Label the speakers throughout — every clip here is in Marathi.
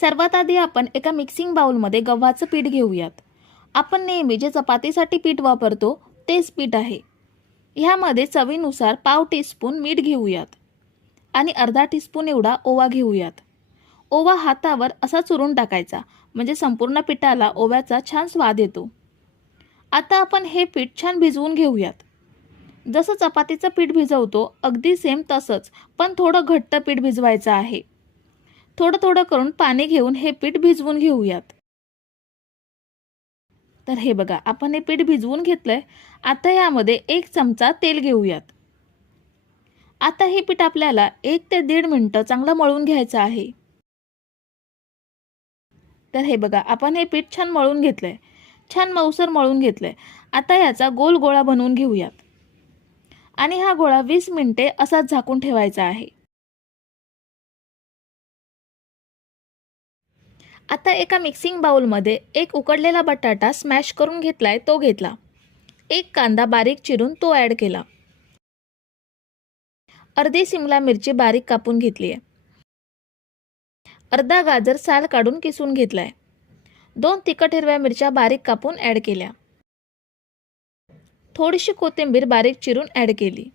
Speaker 1: सर्वात आधी आपण एका मिक्सिंग बाउलमध्ये गव्हाचं पीठ घेऊयात. आपण नेहमी जे चपातीसाठी पीठ वापरतो तेच पीठ आहे. ह्यामध्ये चवीनुसार पाव टीस्पून मीठ घेऊयात आणि अर्धा टीस्पून एवढा ओवा घेऊयात. ओवा हातावर असा चुरून टाकायचा म्हणजे संपूर्ण पिठाला ओव्याचा छान स्वाद येतो. आता आपण हे पीठ छान भिजवून घेऊयात. जसं चपातीचं पीठ भिजवतो अगदी सेम तसंच पण थोडं घट्ट पीठ भिजवायचं आहे. थोडं थोडं करून पाणी घेऊन हे पीठ भिजवून घेऊयात. तर हे बघा आपण हे पीठ भिजवून घेतलंय. आता यामध्ये एक चमचा तेल घेऊयात. आता हे पीठ आपल्याला एक ते दीड मिनटं चांगलं मळून घ्यायचं आहे. तर हे बघा आपण हे पीठ छान मळून घेतलंय. छान मऊसर मळून घेतलंय. आता याचा गोल गोळा बनवून घेऊयात. आणि हा गोळा वीस मिनिटे असाच झाकून ठेवायचा आहे. आता एका मिक्सिंग बाउलमध्ये एक उकडलेला बटाटा स्मॅश करून घेतलाय तो घेतला. एक कांदा बारीक चिरून तो ॲड केला. अर्धी सिमला मिरची बारीक कापून घेतली आहे अर्धा गाजर साल काढून किसून घेतलाय. दोन तिखट हिरव्या मिरच्या बारीक कापून ॲड केल्या. थोडीशी कोथिंबीर बारीक चिरून ॲड केली.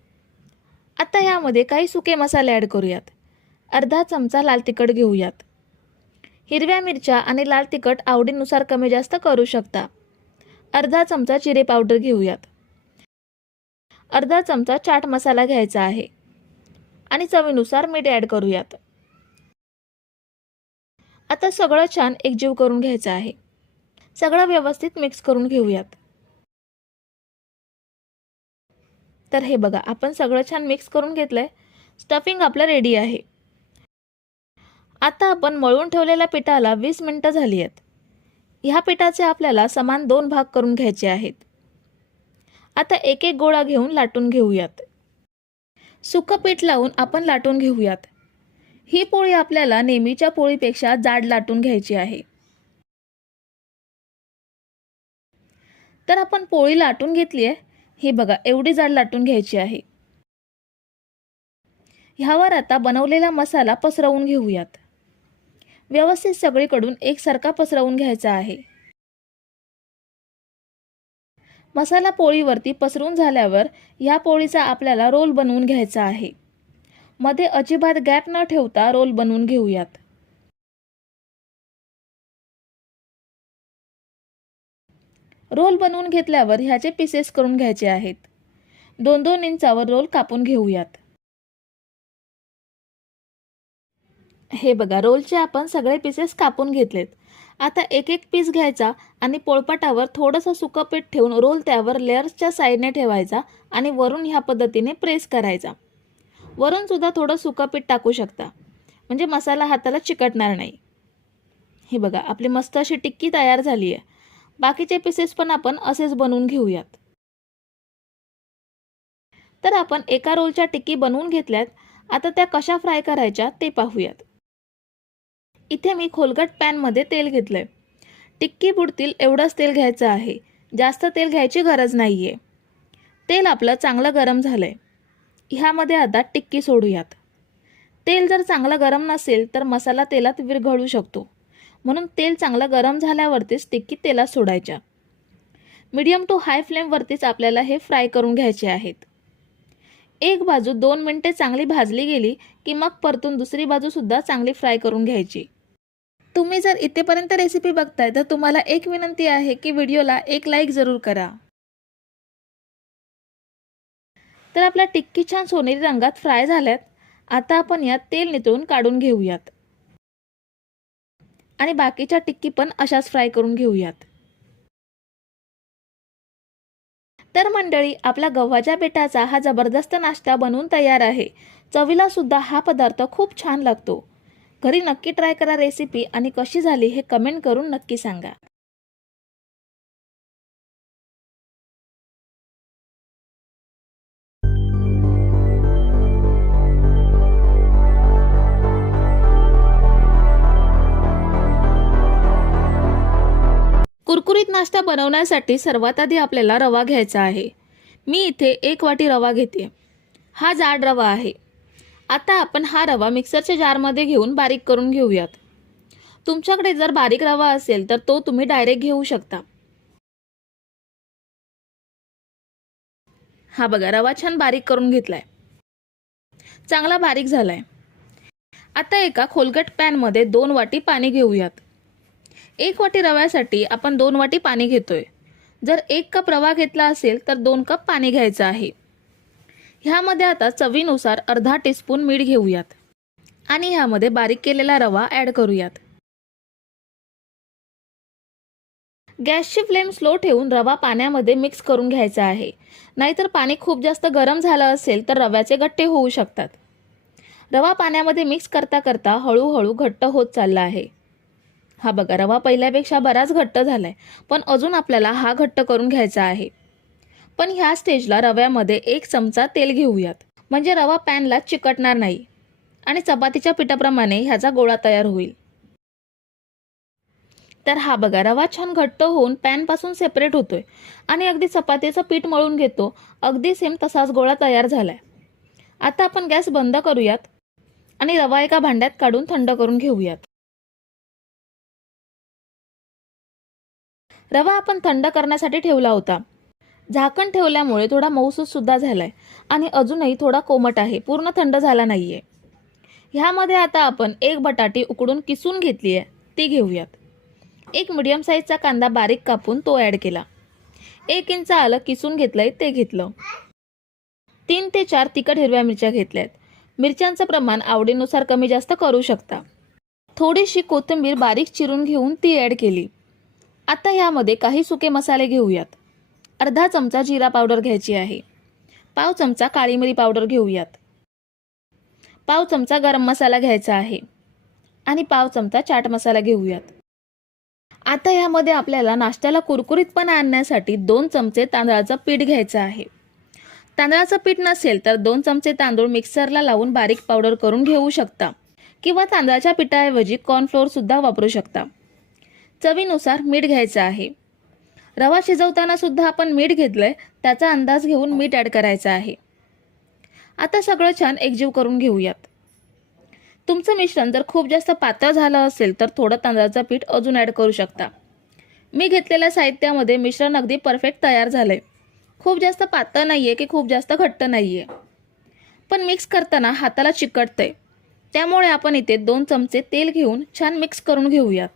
Speaker 1: आता यामध्ये काही सुके मसाले ॲड करूयात. अर्धा चमचा लाल तिखट घेऊयात. हिरव्या मिरच्या आणि लाल तिखट आवडीनुसार कमी जास्त करू शकता. अर्धा चमचा जिरे पावडर घेऊयात. अर्धा चमचा चाट मसाला घ्यायचा आहे. आणि चवीनुसार मीठ ॲड करूयात. आता सगळं छान एकजीव करून घ्यायचं आहे. सगळं व्यवस्थित मिक्स करून घेऊयात. तर हे बघा आपण सगळं छान मिक्स करून घेतलंय. स्टफिंग आपलं रेडी आहे. आता आपण मळून ठेवलेल्या पिठाला वीस मिनटं झाली आहेत. ह्या पिठाचे आपल्याला समान दोन भाग करून घ्यायचे आहेत. आता एक एक गोळा घेऊन लाटून घेऊयात. सुकं पीठ लावून आपण लाटून घेऊयात. ही पोळी आपल्याला नेहमीच्या पोळीपेक्षा जाड लाटून घ्यायची आहे. तर आपण पोळी लाटून घेतली आहे. ही बघा एवढी जाड लाटून घ्यायची आहे. ह्यावर आता बनवलेला मसाला पसरवून घेऊयात. व्यवस्थित सगळीकडून एकसारखा पसरवून घ्यायचा आहे. मसाला पोळीवरती पसरून झाल्यावर ह्या पोळीचा आपल्याला रोल बनवून घ्यायचा आहे. मध्ये अजिबात गॅप न ठेवता रोल बनवून घेऊयात. रोल बनवून घेतल्यावर ह्याचे पीसेस करून घ्यायचे आहेत. दोन दोन इंचावर रोल कापून घेऊयात. हे बघा रोलचे आपण सगळे पीसेस कापून घेतलेत. आता एक एक पीस घ्यायचा आणि पोळपाटावर थोडंसं सुकं पीठ ठेवून रोल त्यावर लेअर्सच्या साईडने ठेवायचा आणि वरून ह्या पद्धतीने प्रेस करायचा. वरून सुद्धा थोडं सुकं पीठ टाकू शकता. म्हणजे मसाला हाताला चिकटणार नाही. हे बघा आपली मस्त अशी टिक्की तयार झाली आहे बाकीचे पीसेस पण आपण असेच बनवून घेऊयात. तर आपण एका रोलच्या टिक्की बनवून घेतल्यात. आता त्या कशा फ्राय करायच्या ते पाहूयात. इथे मी खोलगट पॅनमध्ये तेल घेतलं आहे टिक्की बुडतील एवढंच तेल घ्यायचं आहे. जास्त तेल घ्यायची गरज नाही आहे तेल आपलं चांगलं गरम झालं आहे ह्यामध्ये आता टिक्की सोडूयात. तेल जर चांगलं गरम नसेल तर मसाला तेलात विरघळू शकतो. म्हणून तेल चांगलं गरम झाल्यावरतीच टिक्की तेलात सोडायच्या. मीडियम टू हाय फ्लेमवरतीच आपल्याला हे फ्राय करून घ्यायचे आहेत. एक बाजू दोन मिनटे चांगली भाजली गेली की मग परतून दुसरी बाजूसुद्धा चांगली फ्राय करून घ्यायची. तुम्ही जर इथेपर्यंत रेसिपी बघताय तर तुम्हाला एक विनंती आहे की व्हिडिओला एक लाईक जरूर करा. तर आपल्या टिक्की छान सोनेरी रंगात फ्राय झाल्यात. आता आपण यात तेल नितळून काढून घेऊयात. आणि बाकीच्या टिक्की पण अशाच फ्राय करून घेऊयात. तर मंडळी आपला गव्हाच्या पिठाचा हा जबरदस्त नाश्ता बनवून तयार आहे. चवीला सुद्धा हा पदार्थ खूप छान लागतो. घरी नक्की ट्राय करा रेसिपी आणि कशी झाली हे कमेंट करून नक्की सांगा. कुरकुरीत नाश्ता बनवण्यासाठी सर्वात आधी आपल्याला रवा घ्यायचा आहे. मी इथे एक वाटी रवा घेते. हा जाड रवा आहे. आता आपण हा रवा मिक्सरच्या जारमध्ये घेऊन बारीक करून घेऊयात. तुमच्याकडे जर बारीक रवा असेल तर तो तुम्ही डायरेक्ट घेऊ शकता. हा बघा रवा छान बारीक करून घेतलाय. चांगला बारीक झालाय. आता एका खोलगट पॅनमध्ये दोन वाटी पाणी घेऊयात. एक वाटी रव्यासाठी आपण दोन वाटी पाणी घेतोय. जर एक कप रवा घेतला असेल तर दोन कप पाणी घ्यायचं आहे. ह्यामध्ये आता चवीनुसार अर्धा टीस्पून मीठ घेऊयात. आणि ह्यामध्ये बारीक केलेला रवा ॲड करूयात. गॅसची फ्लेम स्लो ठेवून रवा पाण्यामध्ये मिक्स करून घ्यायचा आहे. नाहीतर पाणी खूप जास्त गरम झालं असेल तर रव्याचे गट्टे होऊ शकतात. रवा पाण्यामध्ये मिक्स करता करता हळूहळू घट्ट होत चालला आहे. हा बघा रवा पहिल्यापेक्षा बराच घट्ट झाला आहे पण अजून आपल्याला हा घट्ट करून घ्यायचा आहे. पण ह्या स्टेजला रव्यामध्ये एक चमचा तेल घेऊयात. म्हणजे रवा पॅनला चिकटणार नाही. आणि चपातीच्या पिठाप्रमाणे ह्याचा गोळा तयार होईल. तर हा बघा रवा छान घट्ट होऊन पॅनपासून सेपरेट होतोय. आणि अगदी चपातीचं पीठ मळून घेतो. अगदी सेम तसाच गोळा तयार झालाय. आता आपण गॅस बंद करूयात. आणि रवा एका भांड्यात काढून थंड करून घेऊयात. रवा आपण थंड करण्यासाठी ठेवला होता. झाकण ठेवल्यामुळे थोडा मऊसूस झाला आहे आणि अजूनही थोडा कोमट आहे. पूर्ण थंड झाला नाही आहे ह्यामध्ये आता आपण एक बटाटी उकडून किसून घेतली आहे ती घेऊयात. एक मिडियम साईजचा कांदा बारीक कापून तो ॲड केला. एक इंच आलं किसून घेतलंय ते घेतलं. तीन ते चार तिखट हिरव्या मिरच्या घेतल्यात. मिरच्यांचं प्रमाण आवडीनुसार कमी जास्त करू शकता. थोडीशी कोथिंबीर बारीक चिरून घेऊन ती ॲड केली. आता ह्यामध्ये काही सुके मसाले घेऊयात. अर्धा चमचा जिरा पावडर घ्यायची आहे. पाव चमचा काळी मिरी पावडर घेऊयात. पाव चमचा गरम मसाला घ्यायचा आहे. आणि पाव चमचा चाट मसाला घेऊयात. आता ह्यामध्ये आपल्याला नाश्त्याला कुरकुरीतपणा आणण्यासाठी दोन चमचे तांदळाचं पीठ घ्यायचं आहे. तांदळाचं पीठ नसेल तर दोन चमचे तांदूळ मिक्सरला लावून बारीक पावडर करून घेऊ शकता. किंवा तांदळाच्या पिठाऐवजी कॉर्नफ्लोअर सुद्धा वापरू शकता. चवीनुसार मीठ घ्यायचं आहे. रवा शिजवताना सुद्धा आपण मीठ घेतलंय त्याचा अंदाज घेऊन मीठ ॲड करायचं आहे. आता सगळं छान एकजीव करून घेऊयात. तुमचं मिश्रण जर खूप जास्त पातळ झालं असेल तर थोडं तांदळाचं पीठ अजून ॲड करू शकता. मी घेतलेल्या साहित्यामध्ये मिश्रण अगदी परफेक्ट तयार झालंय. खूप जास्त पातळ नाही आहे की खूप जास्त घट्ट नाही आहे पण मिक्स करताना हाताला चिकटतंय. त्यामुळे आपण इथे दोन चमचे तेल घेऊन छान मिक्स करून घेऊयात.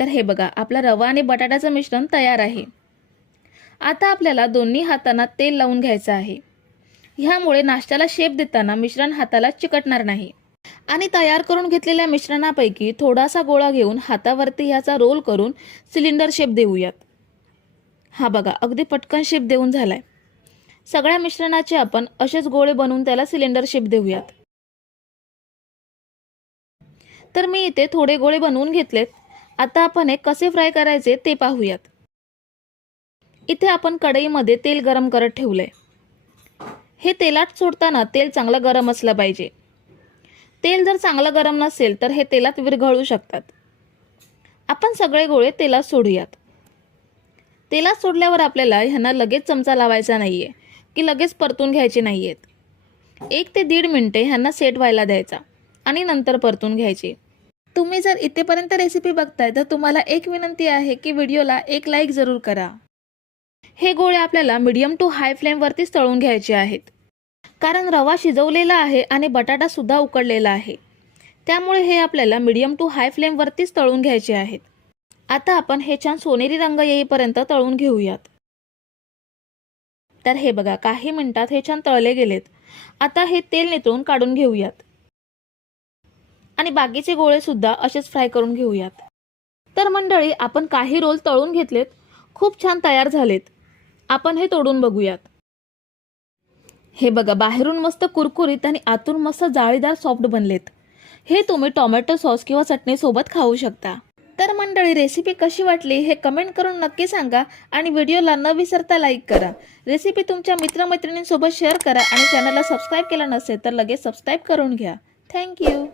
Speaker 1: तर हे बघा आपला रवा आणि बटाट्याचं मिश्रण तयार आहे. आता आपल्याला दोन्ही हातांना तेल लावून घ्यायचं आहे. ह्यामुळे नाश्त्याला शेप देताना मिश्रण हाताला चिकटणार नाही. आणि तयार करून घेतलेल्या मिश्रणापैकी थोडासा गोळा घेऊन हातावरती ह्याचा रोल करून सिलेंडर शेप देऊयात. हा बघा अगदी पटकन शेप देऊन झालाय. सगळ्या मिश्रणाचे आपण असेच गोळे बनवून त्याला सिलेंडर शेप देऊयात. तर मी इथे थोडे गोळे बनवून घेतलेत. आता आपण हे कसे फ्राय करायचे ते पाहूयात. इथे आपण कढईमध्ये तेल गरम करत ठेवलंय. हे तेलात सोडताना तेल चांगलं गरम असलं पाहिजे. तेल जर चांगलं गरम नसेल तर हे तेलात विरघळू शकतात. आपण सगळे गोळे तेलात सोडूयात. तेलात सोडल्यावर आपल्याला ह्यांना लगेच चमचा लावायचा नाहीये की लगेच परतून घ्यायचे नाहीयेत. एक ते दीड मिनटे ह्यांना सेट व्हायला द्यायचा आणि नंतर परतून घ्यायचे. तुम्ही जर इथेपर्यंत रेसिपी बघताय तर तुम्हाला एक विनंती आहे की व्हिडिओला एक लाईक जरूर करा. हे गोळे आपल्याला मीडियम टू हाय फ्लेमवरतीच तळून घ्यायचे आहेत. कारण रवा शिजवलेला आहे आणि बटाटासुद्धा उकडलेला आहे. त्यामुळे हे आपल्याला मीडियम टू हाय फ्लेमवरतीच तळून घ्यायचे आहेत. आता आपण हे छान सोनेरी रंग येईपर्यंत तळून घेऊयात. तर हे बघा काही मिनिटात हे छान तळले गेलेत. आता हे तेल नितळून काढून घेऊयात. आणि बाकीचे गोळे सुद्धा असेच फ्राय करून घेऊयात. तर मंडळी आपण काही रोल तळून घेतलेत. खूप छान तयार झालेत. आपण हे तोडून बघूयात. हे बघा बाहेरून मस्त कुरकुरीत आणि आतून मस्त जाळीदार सॉफ्ट बनलेत. हे तुम्ही टोमॅटो सॉस किंवा चटणीसोबत खाऊ शकता. तर मंडळी रेसिपी कशी वाटली हे कमेंट करून नक्की सांगा आणि व्हिडिओला न विसरता लाईक करा. रेसिपी तुमच्या मित्रमैत्रिणींसोबत शेअर करा आणि चॅनलला सबस्क्राईब केलं नसेल तर लगेच सबस्क्राईब करून घ्या. थँक्यू